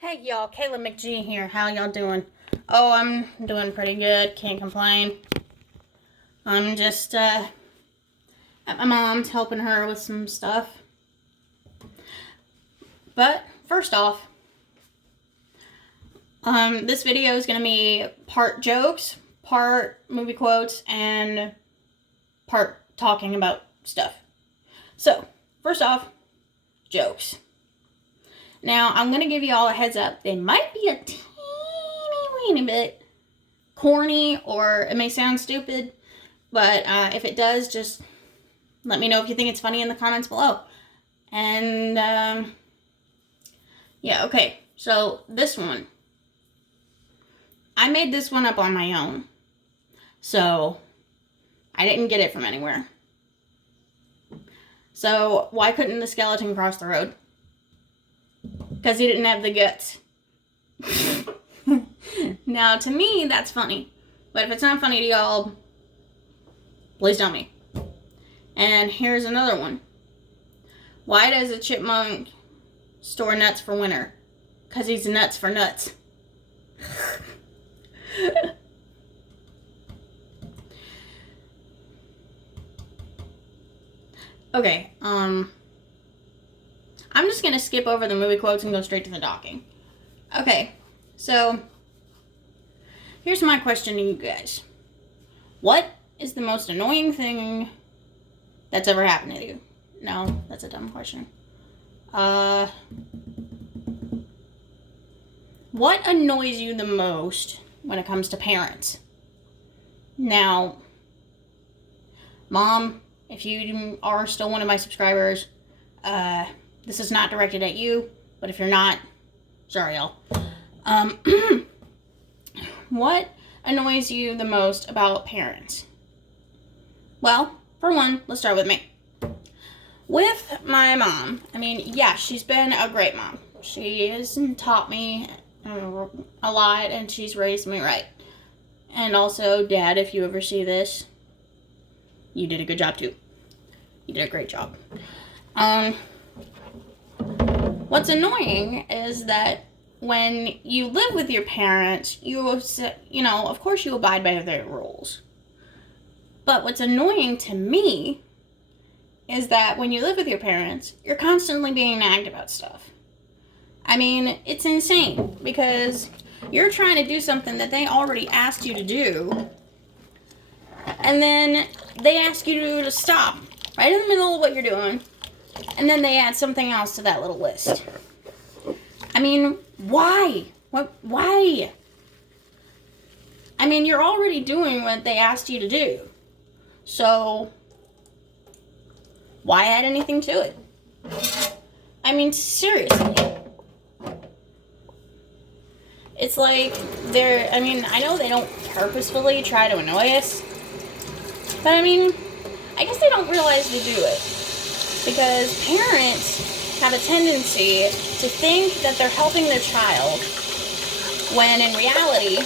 Hey y'all, Kayla McG here. How y'all doing? Oh, I'm doing pretty good. Can't complain. I'm just at my mom's helping her with some stuff. But first off, this video is gonna be part jokes, part movie quotes, and part talking about stuff. So first off, jokes. Now I'm gonna give you all a heads up. They might be a teeny weeny bit corny, or it may sound stupid, but if it does, just let me know if you think it's funny in the comments below. And yeah, okay, so this one, I made this one up on my own, so I didn't get it from anywhere. So why couldn't the skeleton cross the road? Because he didn't have the guts. Now, to me, that's funny. But if it's not funny to y'all, please tell me. And here's another one. Why does a chipmunk store nuts for winter? Because he's nuts for nuts. Okay, I'm just gonna skip over the movie quotes and go straight to the docking. Okay, so here's my question to you guys. What is the most annoying thing that's ever happened to you? No, that's a dumb question. What annoys you the most when it comes to parents? Now, Mom, if you are still one of my subscribers, this is not directed at you, but if you're not, sorry, y'all. What annoys you the most about parents? Well, for one, let's start with me. With my mom, I mean, yeah, she's been a great mom. She has taught me a lot, and she's raised me right. And also, Dad, if you ever see this, you did a good job too. You did a great job. What's annoying is that when you live with your parents, of course you abide by their rules. But what's annoying to me is that when you live with your parents, you're constantly being nagged about stuff. I mean, it's insane because you're trying to do something that they already asked you to do, and then they ask you to stop right in the middle of what you're doing, and then they add something else to that little list. I mean, why? Why? I mean, you're already doing what they asked you to do. So, why add anything to it? I mean, seriously. It's like I know they don't purposefully try to annoy us, but I mean, I guess they don't realize they do it. Because parents have a tendency to think that they're helping their child when in reality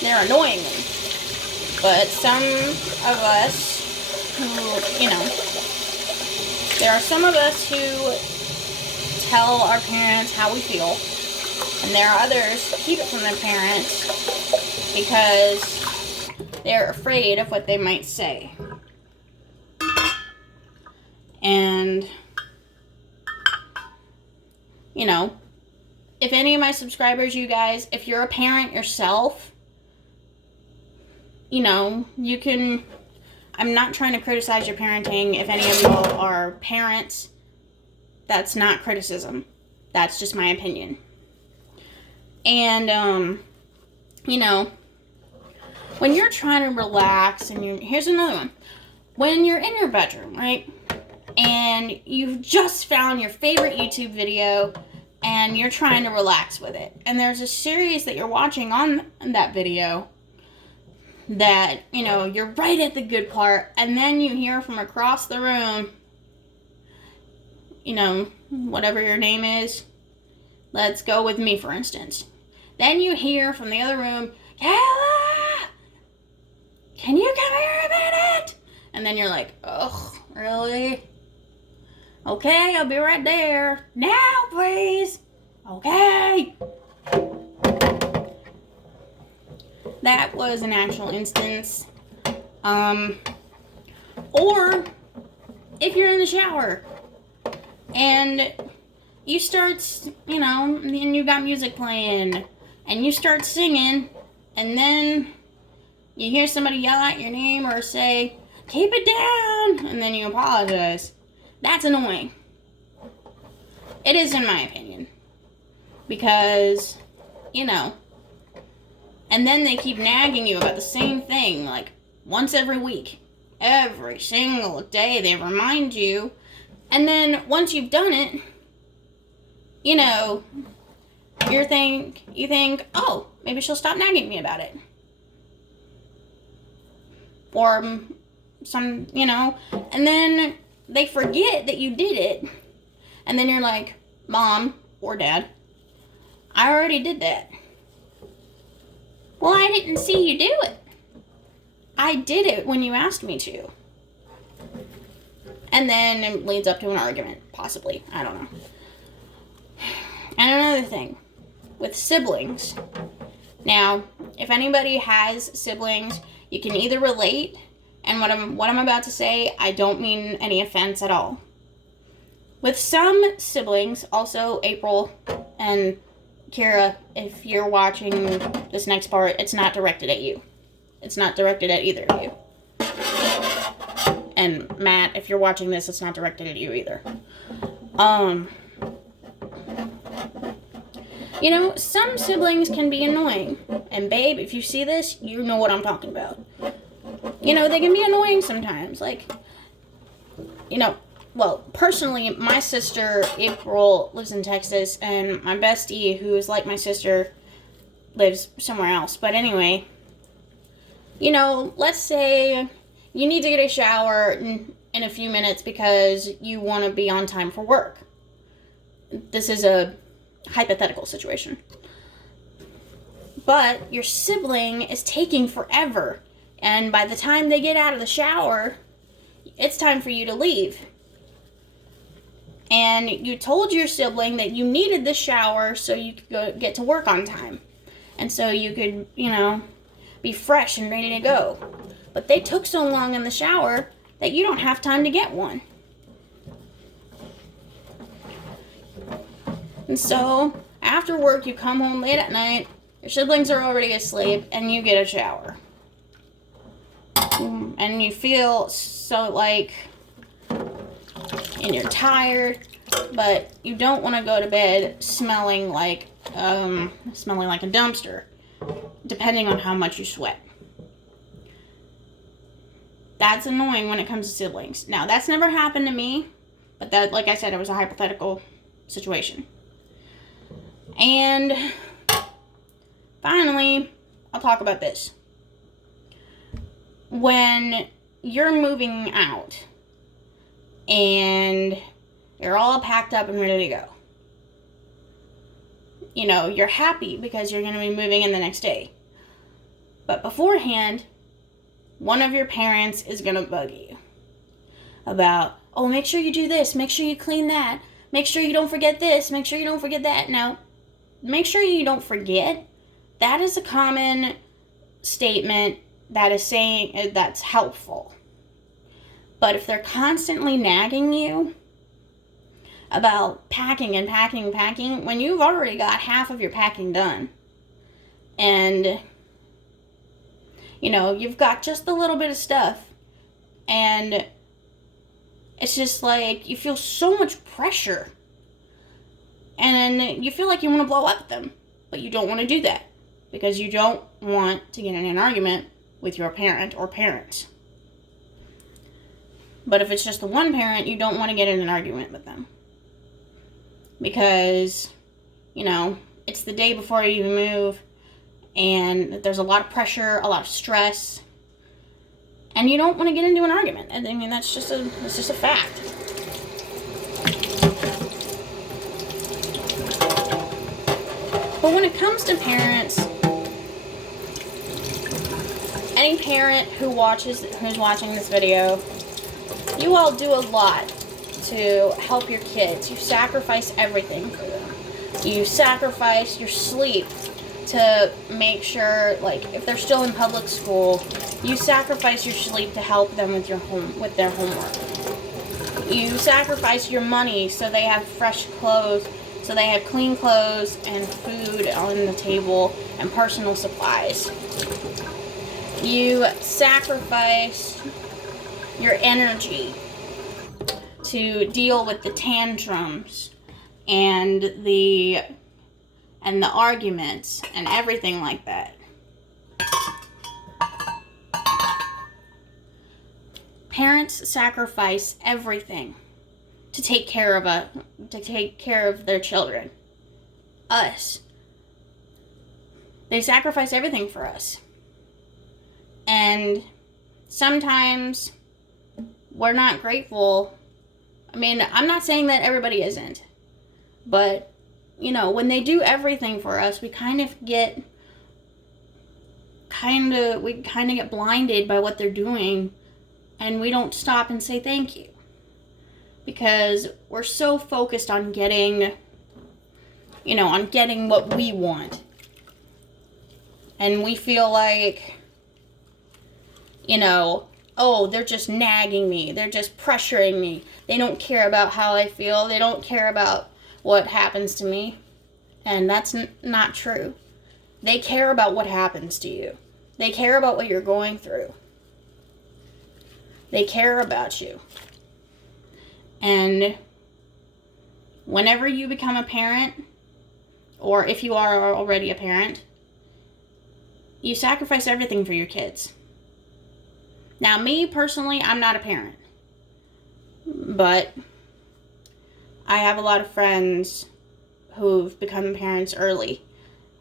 they're annoying them. But some of us there are some of us who tell our parents how we feel, and there are others who keep it from their parents because they're afraid of what they might say. And, if any of my subscribers, you guys, if you're a parent yourself, you can, I'm not trying to criticize your parenting. If any of you are parents, that's not criticism. That's just my opinion. And, when you're trying to relax, and here's another one. When you're in your bedroom, right? And you've just found your favorite YouTube video and you're trying to relax with it. And there's a series that you're watching on that video that, you're right at the good part, and then you hear from across the room, whatever your name is, let's go with me, for instance. Then you hear from the other room, Kayla, can you come here a minute? And then you're like, oh, really? Okay, I'll be right there. Now, please. Okay? That was an actual instance. Or if you're in the shower and you start, and you got music playing and you start singing, and then you hear somebody yell out your name or say, "Keep it down," and then you apologize. That's annoying. It is, in my opinion. Because, and then they keep nagging you about the same thing, like, once every week. Every single day they remind you. And then once you've done it, you think, oh, maybe she'll stop nagging me about it. Or and then they forget that you did it. And then you're like, Mom or Dad, I already did that. Well, I didn't see you do it. I did it when you asked me to. And then it leads up to an argument, possibly. I don't know. And another thing, with siblings. Now, if anybody has siblings, you can either relate, and what I'm about to say, I don't mean any offense at all. With some siblings, also April and Kira, if you're watching this next part, it's not directed at you. It's not directed at either of you. And Matt, if you're watching this, it's not directed at you either. Some siblings can be annoying. And babe, if you see this, you know what I'm talking about. They can be annoying sometimes. Like, well, personally, my sister, April, lives in Texas, and my bestie, who is like my sister, lives somewhere else. But anyway, let's say you need to get a shower in a few minutes because you want to be on time for work. This is a hypothetical situation. But your sibling is taking forever, and by the time they get out of the shower, it's time for you to leave. And you told your sibling that you needed the shower so you could get to work on time. And so you could, be fresh and ready to go. But they took so long in the shower that you don't have time to get one. And so, after work, you come home late at night, your siblings are already asleep, and you get a shower. And you feel so and you're tired, but you don't want to go to bed smelling like a dumpster, depending on how much you sweat. That's annoying when it comes to siblings. Now, that's never happened to me, but that, like I said, it was a hypothetical situation. And finally, I'll talk about this. When you're moving out and you're all packed up and ready to go, you're happy because you're going to be moving in the next day. But beforehand, one of your parents is going to bug you about, oh, make sure you do this, make sure you clean that, make sure you don't forget this, make sure you don't forget that. Now, make sure you don't forget, that is a common statement that is saying that's helpful. But if they're constantly nagging you about packing and packing and packing, when you've already got half of your packing done, and you've got just a little bit of stuff, and it's just like you feel so much pressure, and you feel like you want to blow up at them, but you don't want to do that because you don't want to get in an argument with your parent or parents. But if it's just the one parent, you don't want to get in an argument with them because it's the day before you move, and there's a lot of pressure, a lot of stress, and you don't want to get into an argument. I mean, that's just a fact. But when it comes to parents, any parent who's watching this video, you all do a lot to help your kids. You sacrifice everything for them. You sacrifice your sleep to make sure, like, if they're still in public school, you sacrifice your sleep to help them with their homework. You sacrifice your money so they have fresh clothes, so they have clean clothes and food on the table and personal supplies. You sacrifice your energy to deal with the tantrums and the arguments and everything like that. Parents sacrifice everything to take care of their children. Us. They sacrifice everything for us. And sometimes we're not grateful. I mean, I'm not saying that everybody isn't. But, you know, when they do everything for us, we kind of get blinded by what they're doing, and we don't stop and say thank you. Because we're so focused on getting what we want. And we feel like, oh, they're just nagging me. They're just pressuring me. They don't care about how I feel. They don't care about what happens to me. And that's not true. They care about what happens to you. They care about what you're going through. They care about you. And whenever you become a parent, or if you are already a parent, you sacrifice everything for your kids. Now, me personally, I'm not a parent. But I have a lot of friends who've become parents early.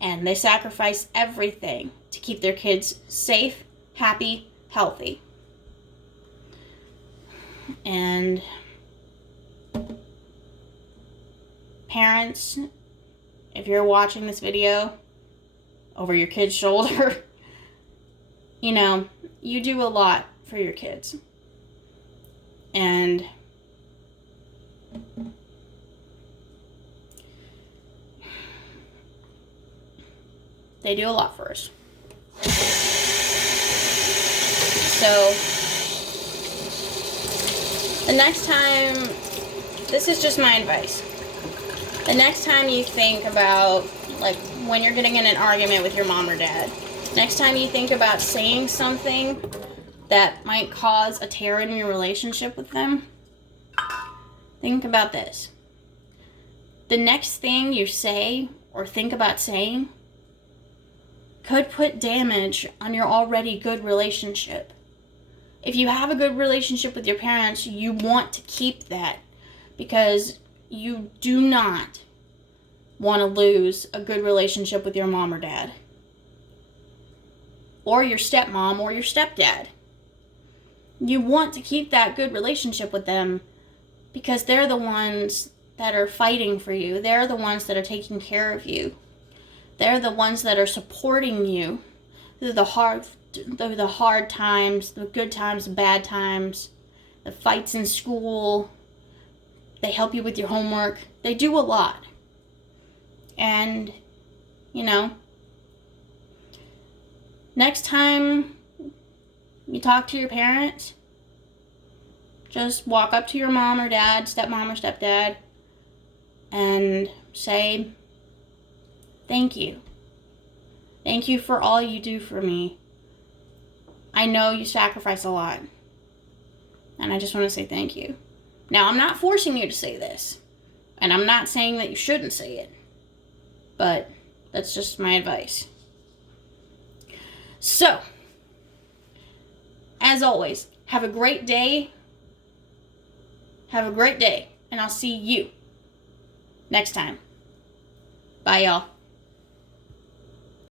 And they sacrifice everything to keep their kids safe, happy, healthy. And parents, if you're watching this video over your kid's shoulder, you do a lot for your kids. And they do a lot for us. So, the next time, this is just my advice. The next time you think about, like, when you're getting in an argument with your mom or dad, next time you think about saying something that might cause a tear in your relationship with them, think about this. The next thing you say or think about saying could put damage on your already good relationship. If you have a good relationship with your parents, you want to keep that because you do not want to lose a good relationship with your mom or dad. Or your stepmom or your stepdad. You want to keep that good relationship with them because they're the ones that are fighting for you. They're the ones that are taking care of you. They're the ones that are supporting you through the hard times, the good times, the bad times, the fights in school. They help you with your homework. They do a lot. And, next time you talk to your parents, just walk up to your mom or dad, stepmom or stepdad, and say, thank you. Thank you for all you do for me. I know you sacrifice a lot. And I just want to say thank you. Now, I'm not forcing you to say this. And I'm not saying that you shouldn't say it. But that's just my advice. So, as always, have a great day. Have a great day. And I'll see you next time. Bye, y'all.